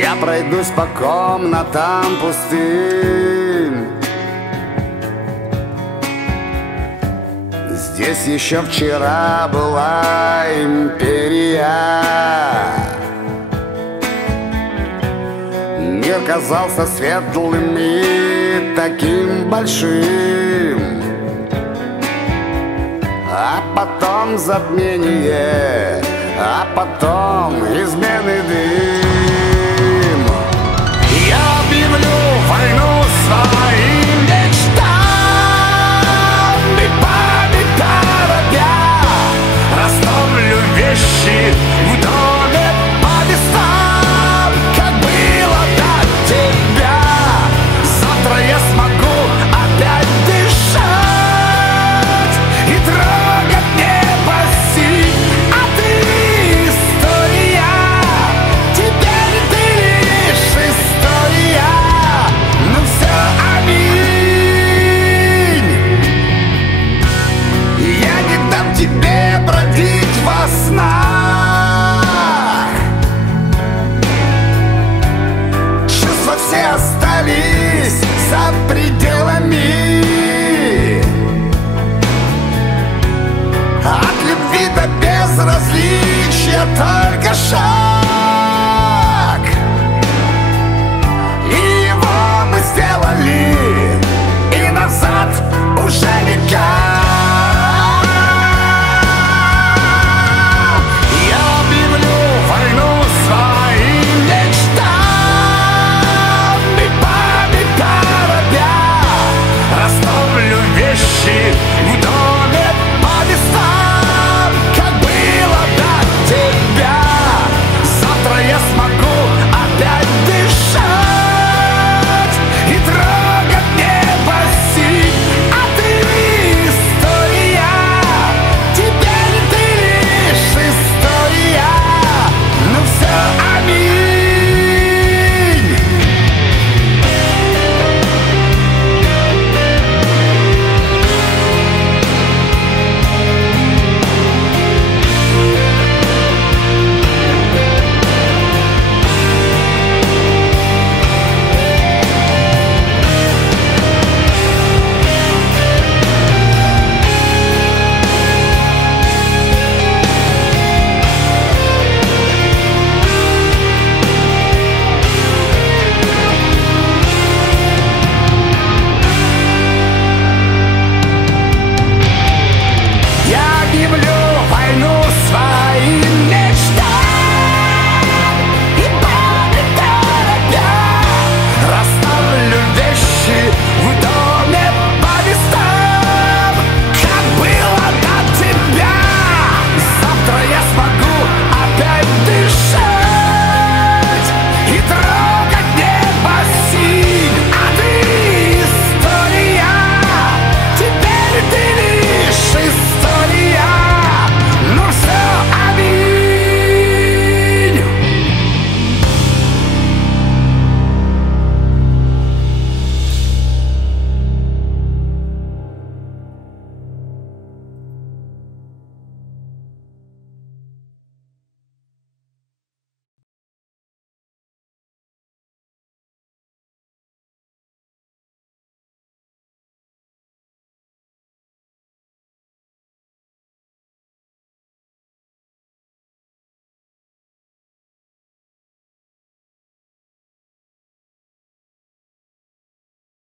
Я пройдусь по комнатам пустым. Здесь еще вчера была империя. Мир казался светлым и таким большим, а потом затмение, а потом измены дым. Я объявлю войну своим мечтам, и память торопя расставлю вещи в доме по местам. Как было до тебя, завтра я смогу опять дышать и трогать небо синь. А ты история, теперь ты лишь история. Ну все, аминь. Я не дам тебе бродить во снах. Чувства все остались за пределами. От любви до безразличия только шаг.